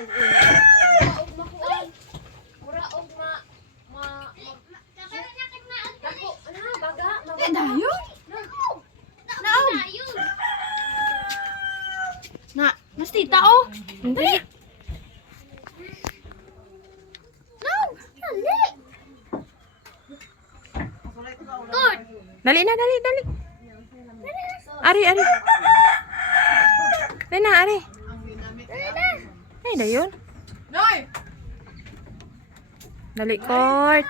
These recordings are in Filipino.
og makuan. Mura og dako, baga. Dayon. Naog. Na, mas tita oh. Hindi. Naog. Dali. Dali na, dali, dali. Ari, ari. Dali na, ari. Ay, dayon. Noy! Dali, Court.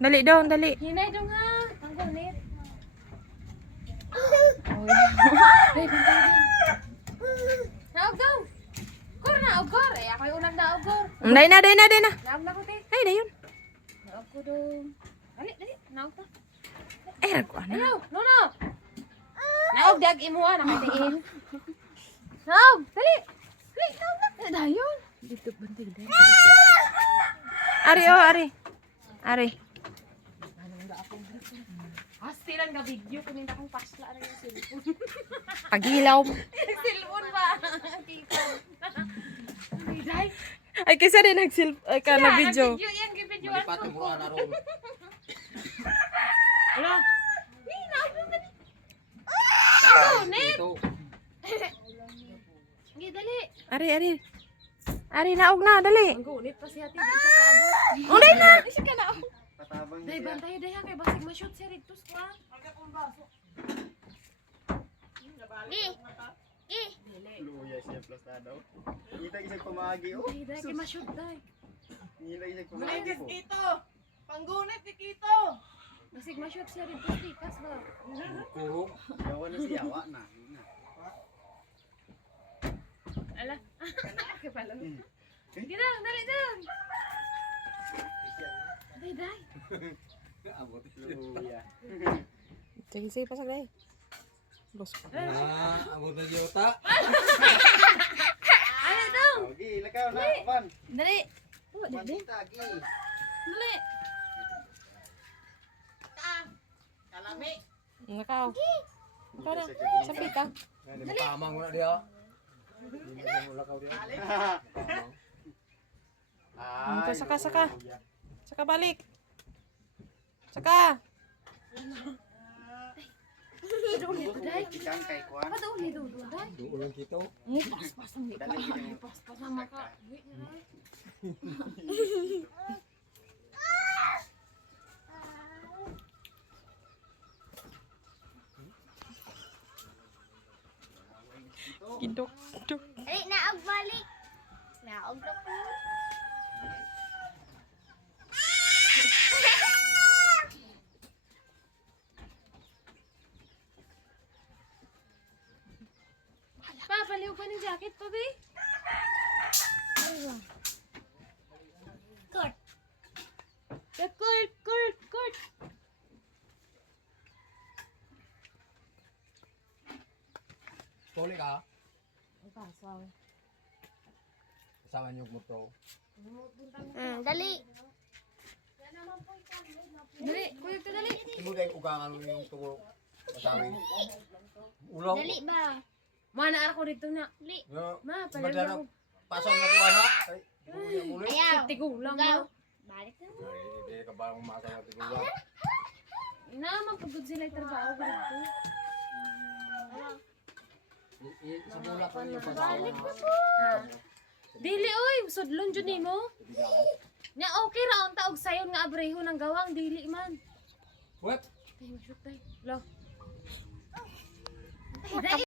Dali daw, dali. Hinay dong ha. Ang gunit. Naog daw. Kor na, ogor. Eh, ako yung unang naogor. Dali na, dali na, dali na. Naog na ko, te. Ay, dayon. Naog ko dong. Dali, dali. Naog ta. Ay, rago, ano? Ayaw, no. Naog, dag imuha. Nakaitiin. Naog, dali. Dali, naog na. Dayon. Dito, bantay, dali. Ari, oh, ari. Ari. Astilan ka video. Kuminta kong pasla na yung cellphone. Pagilaw. Cellphone ba? Tito. Day. Ay, kaysa rin ay, ka na video. Video yan, video Malipatan ko na ron. Ala. Ni, naog na dali. Ito. Sige, dali. Ari, ari. Ari, naog na, dali. Ang gunit pa siya, hindi siya kaabot. Unday na. Ay, siya ka na. Patabang Day, bantay, day, ha, kay basig ma-shoot siya rito, squad. Luya siya plus na daw. Ngita isang pamagi oh. Day, day, kay ma-shoot, day. Ngita isang pamagi po. Kito! Panggunit ni Kito! Basig ma-shoot siya rito, tikas ba? Kuro. Yawa na siya, yawa na. Ala. Kaya pala. Sige lang, dali lang. Day, day. Abot luya. Sige, sige, pasag dahil. Boss pa. Abot na yota. Ano daw? Okay, lakaw na. Pan. Dali. Pan kita, gi. Dali. Kalami! Nakaw. Nakaw na. Sapit ka. Pamang mo na dia. Hindi mo lakaw dia. Ay, Saka, saka. Saka balik. Saka. Ulit, day. Ikang kay Kwan. Apa daw ulit, day? Duulang kito. Pas-pas ang lipa. Dali Pas-pas ang maka. Wait, day. Gidok. Gidok. Dali, naog balik. Naog na po. Pa, paliw pa ng jacket pa, be. Court. Court. Puli ka. Ang pasaw. Kasama niyo mo to. Dali. Dali, kuya ka dali. Imo dai ugangan mo yung tuwo. Kasama. Ulang. Dali ba? Mana ako dito na. Dali. Yo. Ma, paliw Madala. na ako. Pasok na ko ana. Ay, buya muli. Ayaw. Tigulang Gaw. mo. Balik na. Hindi ka ba umasa na tigula. Naman pagod sila yung trabaho ko dito. Simula ko niyo pa. Balik na po. Ha? Dili, oy. Sudlon dyan mo. Nya okay ra ang taog sayon nga abreho ng gawang. Dili man. What? Tayo, shoot tayo. Lo. Dali.